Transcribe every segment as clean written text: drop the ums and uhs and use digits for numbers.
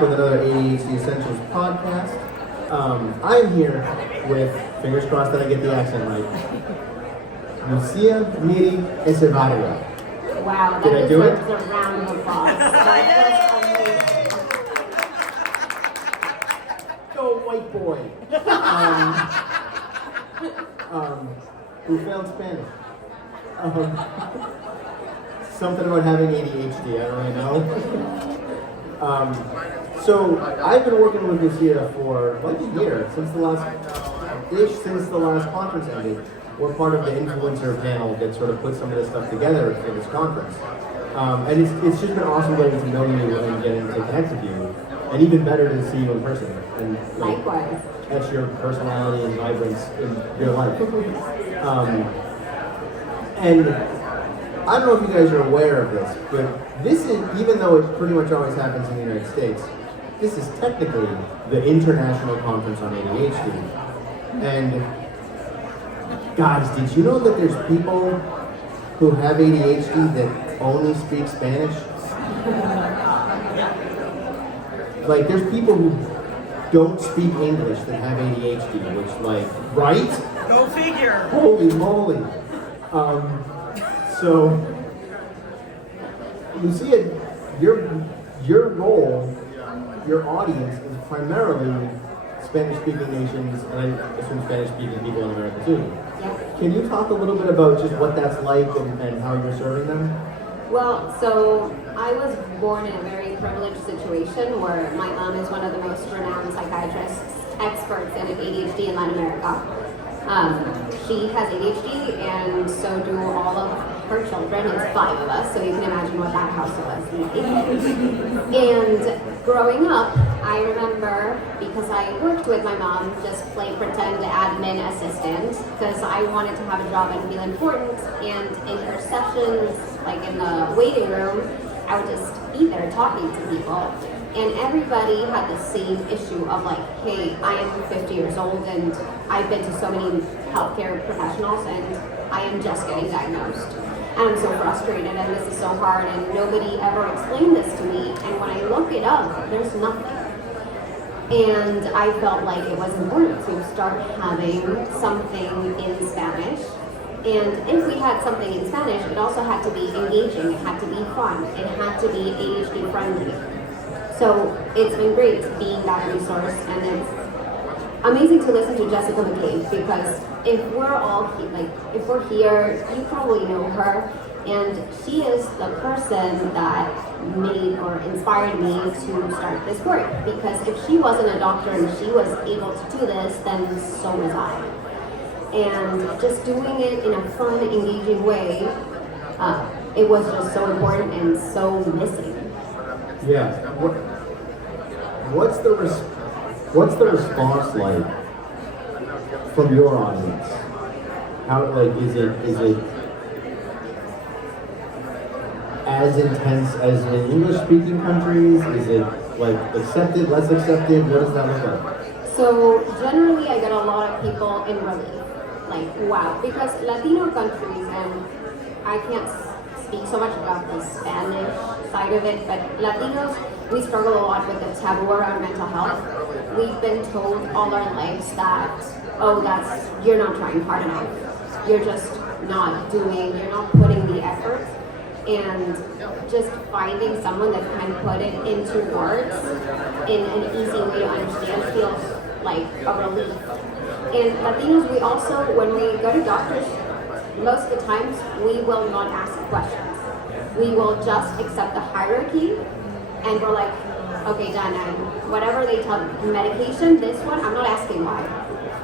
with another ADHD Essentials podcast. I'm here with, fingers crossed that I get the accent right, Lucia Miri Echevarria. Wow, Did I do it? A round of applause. Go white boy. Who failed Spanish. Something about having ADHD, I don't really know. So I've been working with Lucia for like a year, since the last conference ended. We're part of the influencer panel that sort of put some of this stuff together for this conference. And it's just been awesome getting to know you and getting to connect with you. And even better to see you in person. And Likewise. That's your personality and vibrance in your life. And I don't know if you guys are aware of this, but this is, even though it pretty much always happens in the United States, this is technically the International Conference on ADHD. And guys, did you know that there's people who have ADHD that only speak Spanish? Like, there's people who don't speak English that have ADHD, which, like, right? Go figure. Holy moly. So, Lucia, your role, your audience is primarily Spanish-speaking nations, and I assume Spanish-speaking people in America too. Yeah. Can you talk a little bit about just what that's like and how you're serving them? Well, so I was born in a very privileged situation where my mom is one of the most renowned psychiatrists, experts in ADHD in Latin America. She has ADHD, and so do all of her children. It's 5 of us, so you can imagine what that house was like. And growing up, I remember, because I worked with my mom, just like pretend admin assistant, because I wanted to have a job and feel important. And in her sessions, like in the waiting room, I would just be there talking to people. And everybody had the same issue of like, hey, I am 50 years old and I've been to so many healthcare professionals and I am just getting diagnosed. And I'm so frustrated and this is so hard and nobody ever explained this to me. And when I look it up, there's nothing. And I felt like it was important to start having something in Spanish. And if we had something in Spanish, it also had to be engaging, it had to be fun, it had to be ADHD friendly. So it's been great being that resource, and it's amazing to listen to Jessica McCabe, because if we're here, you probably know her, and she is the person that made or inspired me to start this work, because if she wasn't a doctor and she was able to do this, then so was I. And just doing it in a fun, engaging way, it was just so important and so missing. Yeah. What's the response like from your audience? How, like, is it as intense as in English-speaking countries? Is it like accepted, less accepted? What does that look like? So generally, I get a lot of people in relief, like wow, because Latino countries, and I can't speak so much about the Spanish side of it, but Latinos, we struggle a lot with the taboo around mental health. We've been told all our lives that, oh, you're not trying hard enough. You're just not you're not putting the effort. And just finding someone that can put it into words in an easy way to understand feels like a relief. And Latinos, we also, when we go to doctors, most of the times we will not ask questions. We will just accept the hierarchy, and we're like, okay, done. And whatever they tell me, medication, this one, I'm not asking why.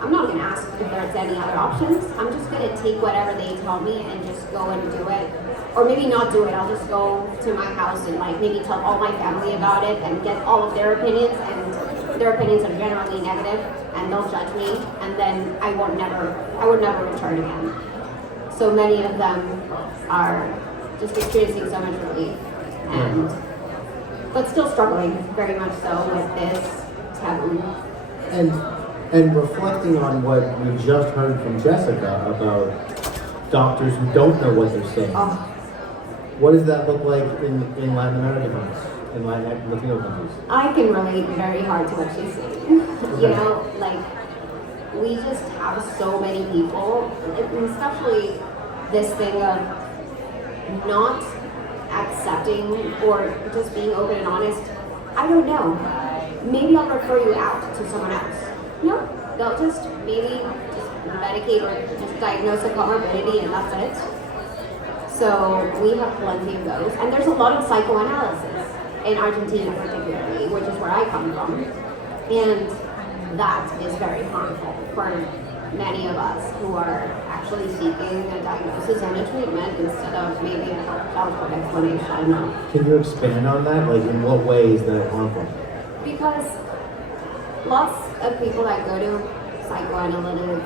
I'm not going to ask if there's any other options. I'm just going to take whatever they tell me and just go and do it. Or maybe not do it. I'll just go to my house and like maybe tell all my family about it and get all of their opinions, and their opinions are generally negative and they'll judge me, and then I would never return again. So many of them are just experiencing so much relief, but still struggling very much so with this taboo. And reflecting on what we just heard from Jessica about doctors who don't know what they're saying. What does that look like in Latin American homes? in Latino countries? I can relate very hard to what she's saying. You know, like, we just have so many people, and especially this thing of not accepting or just being open and honest. I don't know. Maybe I'll refer you out to someone else. No, they'll just medicate or just diagnose a comorbidity and that's it. So we have plenty of those. And there's a lot of psychoanalysis in Argentina particularly, which is where I come from. And that is very harmful for many of us who are actually seeking a diagnosis and a treatment instead of maybe a childhood explanation. Can you expand on that? Like, in what way is that harmful? Because lots of people that go to psychoanalytic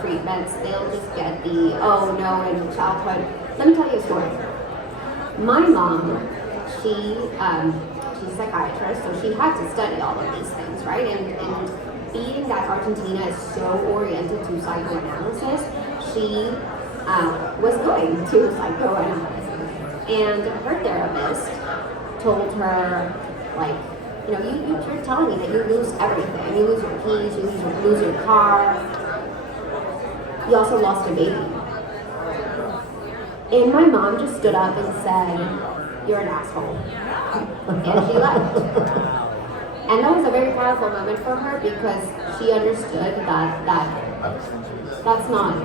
treatments, they'll just get the, oh no, in childhood. Let me tell you a story. My mom, she's a psychiatrist, so she had to study all of these things, right? And being that Argentina is so oriented to psychoanalysis, she was going to psychoanalysis. And her therapist told her, like, you know, you're telling me that you lose everything. You lose your keys, you lose your car. You also lost a baby. And my mom just stood up and said, you're an asshole. And she left. And that was a very powerful moment for her because she understood that that's not it.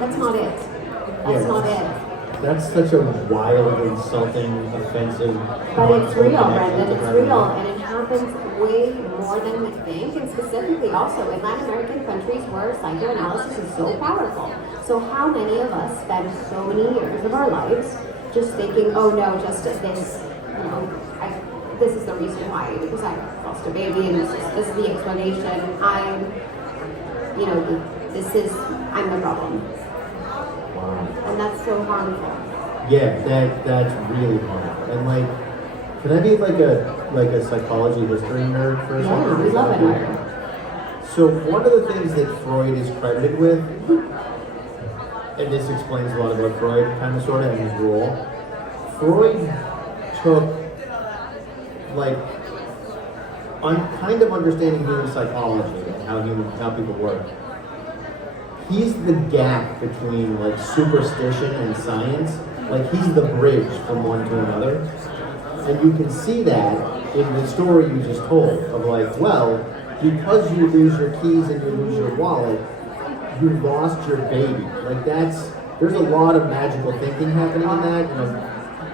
That's not it. That's such a wild, insulting, offensive. But it's real, Brendan. It's real, and it happens way more than we think, and specifically also in Latin American countries where psychoanalysis is so powerful. So how many of us spend so many years of our lives just thinking, oh no, just this, you know, this is the reason why, because I lost a baby, and this is the explanation. I'm the problem. Wow. And that's so harmful. Yeah, that's really harmful. And like, can I be like a psychology history nerd for a second? Yeah, we love a nerd. So one of the things that Freud is credited with, and this explains a lot about Freud, kind of sort of, and his role. Freud took like kind of understanding human psychology and how people work. He's the gap between like superstition and science. Like, he's the bridge from one to another. And you can see that in the story you just told of like, well, because you lose your keys and you lose your wallet, you lost your baby. Like, there's a lot of magical thinking happening in that, you know,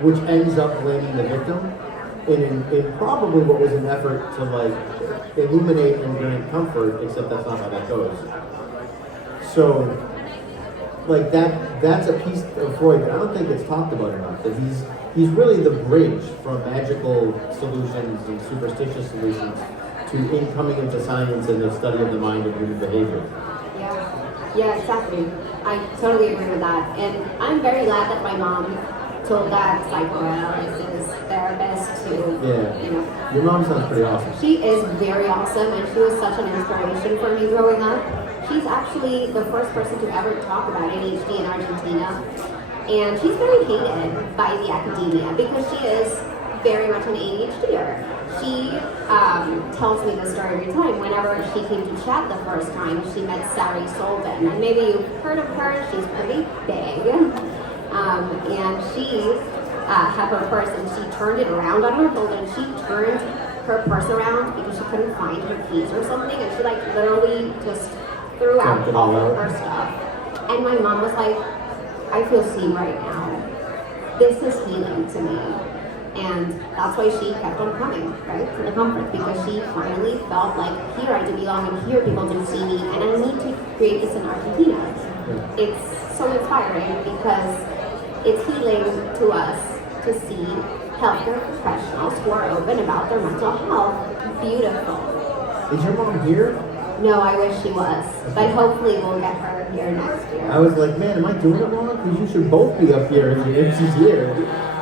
which ends up blaming the victim in probably what was an effort to like illuminate and bring comfort, except that's not how that goes. So, like, that's a piece of Freud that I don't think it's talked about enough, that he's really the bridge from magical solutions and superstitious solutions to coming into science and the study of the mind and human behavior. Yeah, exactly. I totally agree with that. And I'm very glad that my mom told that psychoanalysis therapist to, you know. Your mom sounds pretty awesome. She is very awesome, and she was such an inspiration for me growing up. She's actually the first person to ever talk about ADHD in Argentina. And she's very hated by the academia because she is very much an ADHDer. She tells me the story every time. Whenever she came to chat the first time, she met Sari Solvin. And maybe you've heard of her. She's pretty big. And she had her purse, and she turned it around on her building. She turned her purse around because she couldn't find her keys or something. And she like literally just threw out all of her stuff. And my mom was like, I feel seen right now. This is healing to me. And that's why she kept on coming, right, to the conference, because she finally felt like, here I do belong, and here people do see me, and I need to create this in Argentina. It's so inspiring because it's healing to us to see healthcare professionals who are open about their mental health. Beautiful. Is your mom here? No, I wish she was, but hopefully we'll get her here next year. I was like, man, am I doing it wrong? Because you should both be up here if she's here.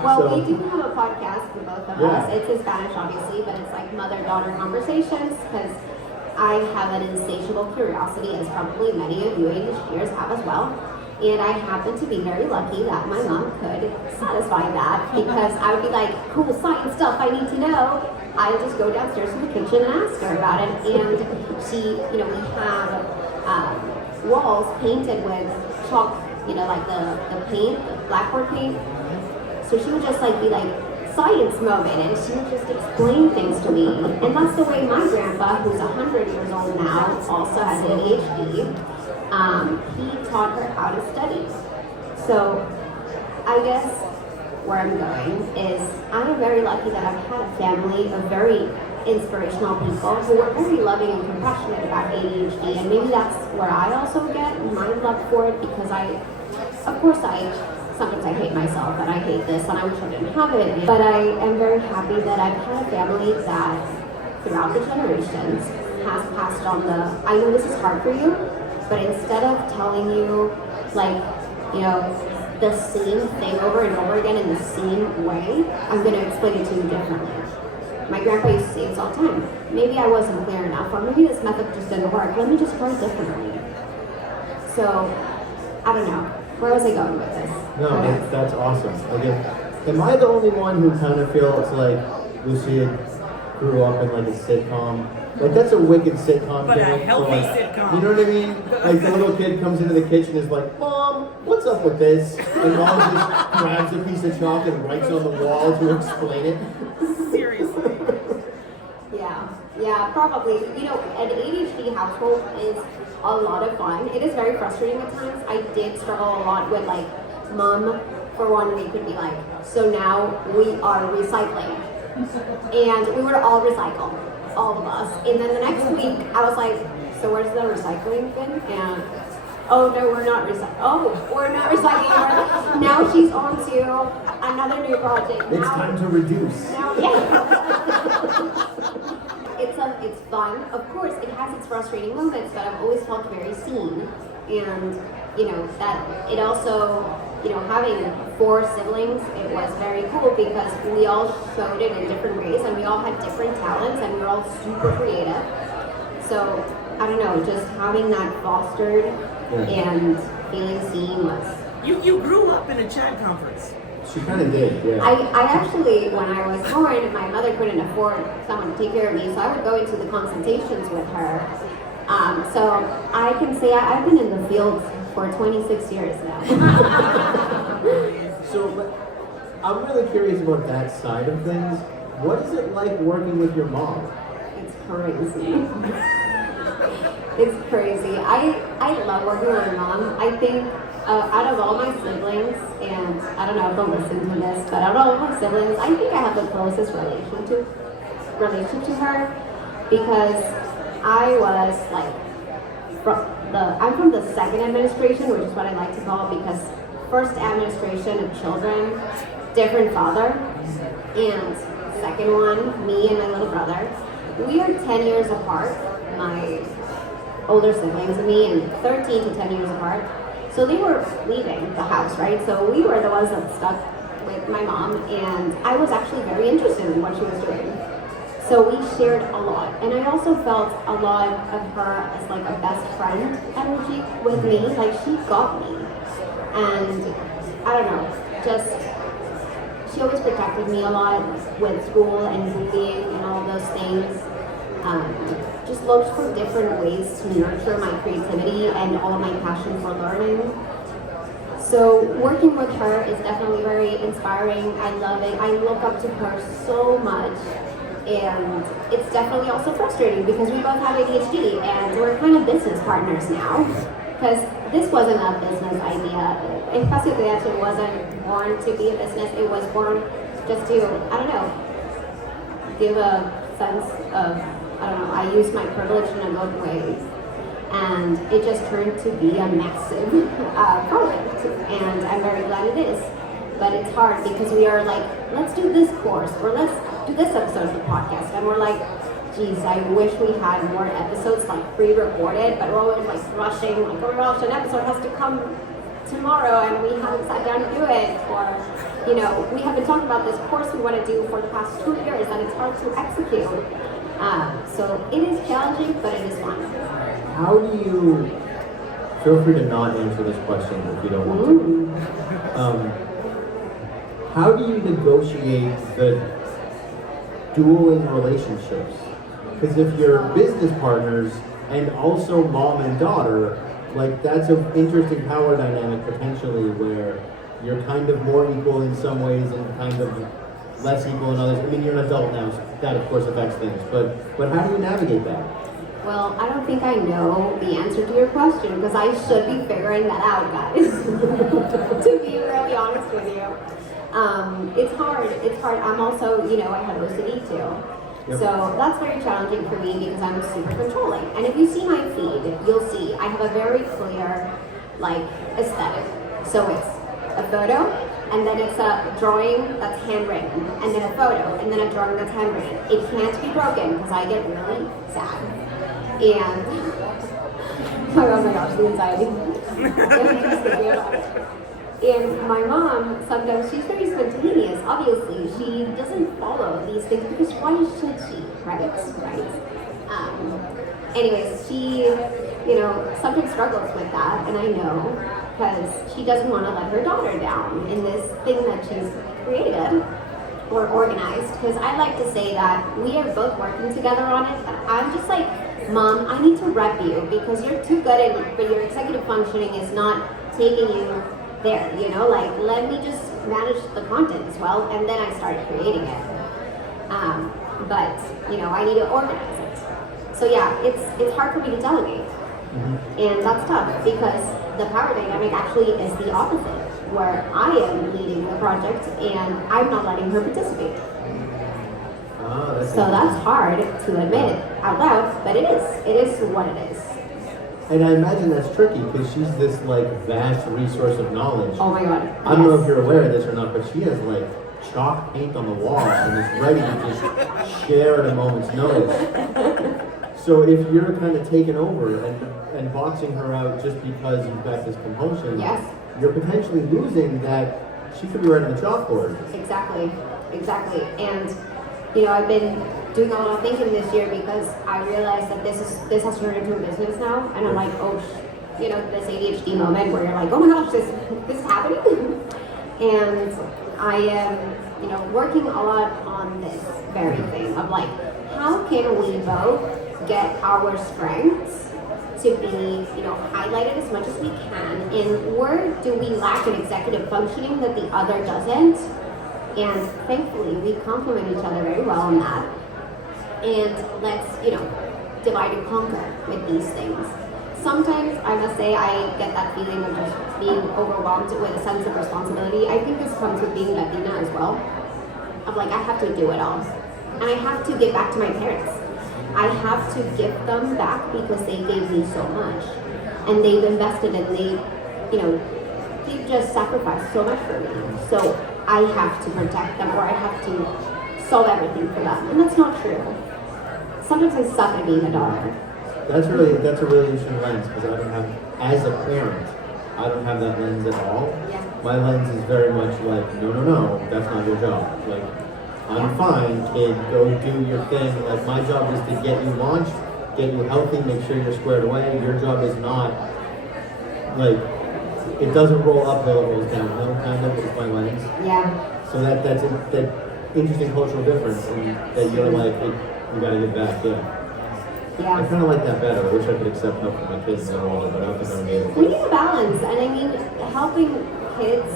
Well, we do have a podcast for both of us. It's in Spanish, obviously, but it's like mother-daughter conversations, because I have an insatiable curiosity, as probably many of you ADHDers have as well. And I happened to be very lucky that my mom could satisfy that, because I would be like, cool science stuff I need to know. I would just go downstairs to the kitchen and ask her about it. And she, we have walls painted with chalk, like the paint, the blackboard paint. So she would just be like, science moment, and she would just explain things to me. And that's the way my grandpa, who's 100 years old now, also has ADHD, he taught her how to study. So I guess where I'm going is I am very lucky that I've had a family of very inspirational people who are very loving and compassionate about ADHD, and maybe that's where I also get my love for it, because sometimes I hate myself and I hate this and I wish I didn't have it. But I am very happy that I've had a family that throughout the generations has passed on I know this is hard for you, but instead of telling you the same thing over and over again in the same way, I'm going to explain it to you differently. My grandpa used to say this all the time. Maybe I wasn't clear enough, or maybe this method just didn't work. Let me just try it differently. So, I don't know. Where was I going with this? No, that's awesome. Am I the only one who kind of feels like Lucia grew up in a sitcom? That's a wicked sitcom. But a healthy sitcom. You know what I mean? The little kid comes into the kitchen and is like, Mom, what's up with this? And Mom just grabs a piece of chalk and writes on the wall to explain it. Seriously. Yeah, probably. An ADHD household is a lot of fun. It is very frustrating at times. I did struggle a lot with Mom, for 1 week, would be like, so now we are recycling. And we would all recycle, all of us. And then the next week, I was like, so where's the recycling bin? And, oh no, we're not recycling. Oh, we're not recycling. Now she's on to another new project. It's time to reduce. It's fun. Of course, it has its frustrating moments, but I've always felt very seen. And, that it also, having 4 siblings, it was very cool because we all showed it in different ways and we all had different talents and we were all super creative. So, I don't know, just having that fostered and feeling seen was... You grew up in a chat conference. She kind of did, yeah. I actually, when I was born, my mother couldn't afford someone to take care of me, so I would go into the consultations with her. So I can say I've been in the field for 26 years now. So I'm really curious about that side of things. What is it like working with your mom? It's crazy. It's crazy. I love working with my mom. I think out of all my siblings, and I don't know if they'll listen to this, but out of all my siblings, I think I have the closest relation to her, because I was I'm from the second administration, which is what I like to call it, because first administration of children, different father, and second one, me and my little brother. We are 10 years apart, my older siblings and me, and 13 to 10 years apart. So they were leaving the house, right? So we were the ones that stuck with my mom, and I was actually very interested in what she was doing. So we shared a lot, and I also felt a lot of her as a best friend energy with me. She got me, and I don't know, just she always protected me a lot with school and bullying and all those things. Just looked for different ways to nurture my creativity and all of my passion for learning. So working with her is definitely very inspiring. I love it. I look up to her so much. And it's definitely also frustrating because we both have ADHD and we're kind of business partners now. Because this wasn't a business idea. Espacio TDAH wasn't born to be a business. It was born just to, I don't know, give a sense of, I use my privilege in a good way. And it just turned to be a massive project. And I'm very glad it is. But it's hard because we are let's do this course, or let's do this episode of the podcast. And we're like, geez, I wish we had more episodes pre-recorded, but we're always rushing, oh my gosh, an episode has to come tomorrow and we haven't sat down to do it. Or, we have been talking about this course we want to do for the past 2 years and it's hard to execute. So it is challenging, but it is fun. How do you feel free to not answer this question if you don't want to. How do you negotiate the dueling relationships? Because if you're business partners and also mom and daughter, like that's an interesting power dynamic potentially where you're kind of more equal in some ways and kind of less equal in others. I mean, you're an adult now, so that of course affects things, but how do you navigate that? Well, I don't think I know the answer to your question because I should be figuring that out, guys. To be really honest with you. It's hard. I'm also, I have OCD too. Yep. So that's very challenging for me because I'm super controlling. And if you see my feed, you'll see I have a very clear, aesthetic. So it's a photo, and then it's a drawing that's handwritten, and then a photo, and then a drawing that's handwritten. It can't be broken because I get really sad. And, oh my gosh, the anxiety. And my mom, sometimes she's very spontaneous. Obviously, she doesn't follow these things because why should she, right? Anyways, she, sometimes struggles with that, and I know because she doesn't want to let her daughter down in this thing that she's created or organized. Because I like to say that we are both working together on it, but I'm just like, Mom, I need to rep you because you're too good at it, but your executive functioning is not taking you there, let me just manage the content as well, and then I started creating it. But I need to organize it. So yeah, it's hard for me to delegate, and that's tough because the power dynamic actually is the opposite, where I am leading the project and I'm not letting her participate. So that's hard to admit out loud, but it is what it is. And I imagine that's tricky because she's this vast resource of knowledge. Oh my god. I don't know if you're aware of this or not, but she has chalk paint on the wall and is ready to just share at a moment's notice. So if you're kind of taking over and boxing her out just because you've got this compulsion, yes, you're potentially losing that she could be right on the chalkboard. Exactly. And I've been doing a lot of thinking this year because I realized that this has turned into a business now, and I'm like, this ADHD moment where you're like, oh my gosh, this is happening. And I am, working a lot on this very thing of how can we both get our strengths to be, highlighted as much as we can, and where do we lack an executive functioning that the other doesn't? And thankfully, we complement each other very well on that. And let's, divide and conquer with these things. Sometimes, I must say, I get that feeling of just being overwhelmed with a sense of responsibility. I think this comes with being Latina as well. Of I have to do it all. And I have to give back to my parents. I have to give them back because they gave me so much. And they've invested and they've just sacrificed so much for me. So I have to protect them, or I have to solve everything for them. And that's not true. Sometimes I suck at being a daughter. That's a really interesting lens because I don't have, as a parent, I don't have that lens at all. Yeah. My lens is very much no, that's not your job. I'm fine, kid, go do your thing. My job is to get you launched, get you healthy, make sure you're squared away. Your job is not, it doesn't roll uphill, it rolls downhill, kind of, is my lens. Yeah. So that's that interesting cultural difference, and that you're you gotta give back, yeah. Yeah. I kind of like that better. I wish I could accept help from my kids that are older, but I don't think I'm able to. We need a balance, and I mean, helping kids,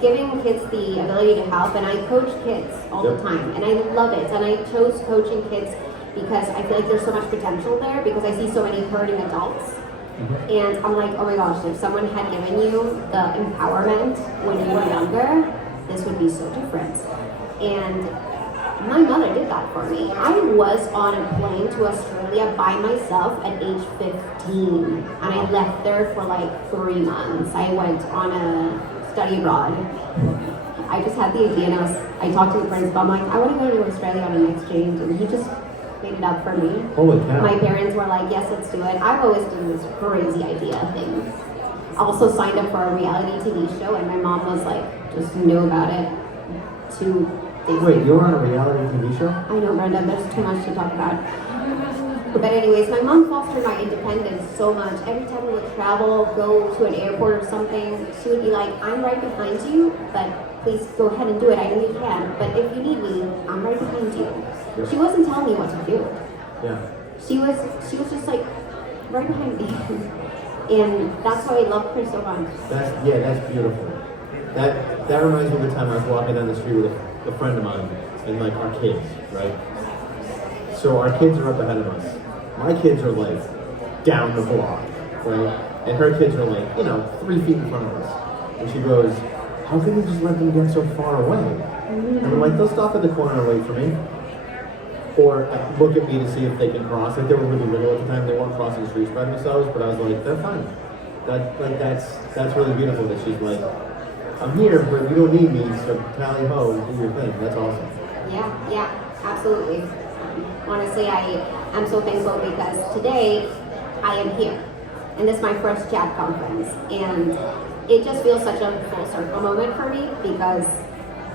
giving kids the ability to help, and I coach kids all the time, and I love it, and I chose coaching kids because I feel like there's so much potential there, because I see so many hurting adults, and I'm like, oh my gosh, if someone had given you the empowerment when you were younger, this would be so different. And my mother did that for me. I was on a plane to Australia by myself at age 15, and I left there for 3 months. I went on a study abroad. I just had the idea, and I talked to the principal. I'm like, I want to go to Australia on an exchange, and he just made it up for me. Holy cow. My parents were like, yes, let's do it. I've always done this crazy idea things. I also signed up for a reality TV show, and my mom was just knew about it 2 days Wait, before. you were on a reality TV show? I know, Brenda, there's too much to talk about. But anyways, my mom fostered my independence so much. Every time we would travel, go to an airport or something, she would be like, I'm right behind you, but please go ahead and do it. I know you can, but if you need me, I'm right behind you. Yep. She wasn't telling me what to do. Yeah. She was just like right behind me. And that's why I love her so much. That's beautiful. That reminds me of the time I was walking down the street with a friend of mine and like our kids, right? So our kids are up ahead of us. My kids are like down the block, right? And her kids are like, 3 feet in front of us. And she goes, how can we just let them get so far away? And I'm like, they'll stop at the corner and wait for me. Or look at me to see if they can cross. Like they were really little at the time, they weren't crossing the streets by themselves, but I was like, they're fine. That's really beautiful that she's like, I'm here, but you don't need me, so tally ho, do your thing. That's awesome. Yeah, absolutely. Honestly, I am so thankful because today I am here. And this is my first chat conference. And it just feels such a full circle moment for me because,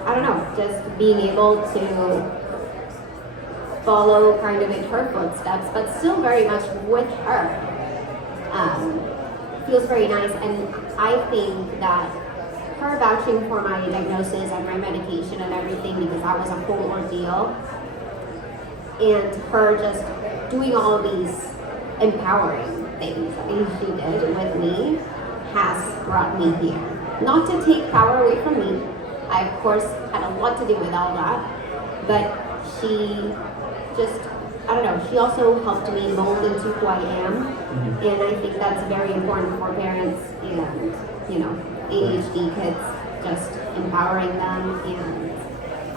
I don't know, just being able to follow kind of in her footsteps, but still very much with her, feels very nice. And I think that her vouching for my diagnosis and my medication and everything, because that was a whole ordeal, and her just doing all of these empowering things that she did with me has brought me here. Not to take power away from me. I, of course, had a lot to do with all that, but she just, I don't know, she also helped me mold into who I am, and I think that's very important for parents and, ADHD kids, just empowering them, and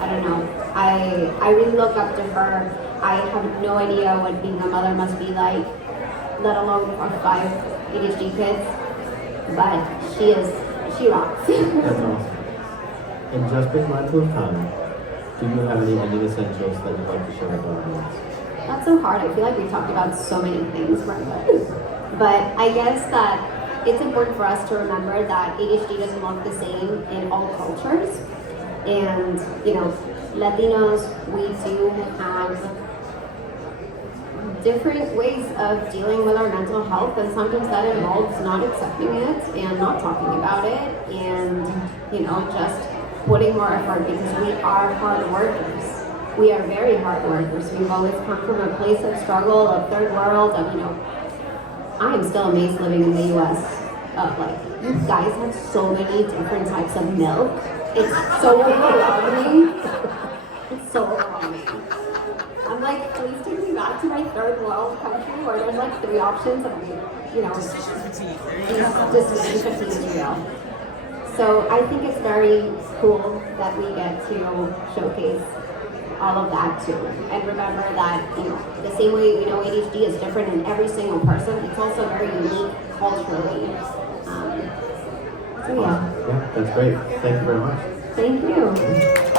I don't know, I really look up to her. I have no idea what being a mother must be like, let alone for 5 ADHD kids, but she rocks. That's awesome. And just being mindful of time, do you have any ending essentials that you'd like to share with our audience? That's so hard. I feel like we talked about so many things, right? But I guess that it's important for us to remember that ADHD doesn't look the same in all cultures. And, Latinos, we do have different ways of dealing with our mental health, and sometimes that involves not accepting it and not talking about it and, just putting more effort because we are hard workers. We are very hard workers. We've always come from a place of struggle, of third world, of, I am still amazed living in the US of you guys have so many different types of milk. It's so overwhelming. It's so overwhelming. I'm like, please take me back to my third world country where there's 3 options and Decision fatigue. There you go. decision fatigue is real. So I think it's very cool that we get to showcase all of that too. And remember that, the same way, ADHD is different in every single person, it's also very unique culturally. So yeah. Yeah, that's great. Thank you very much. Thank you.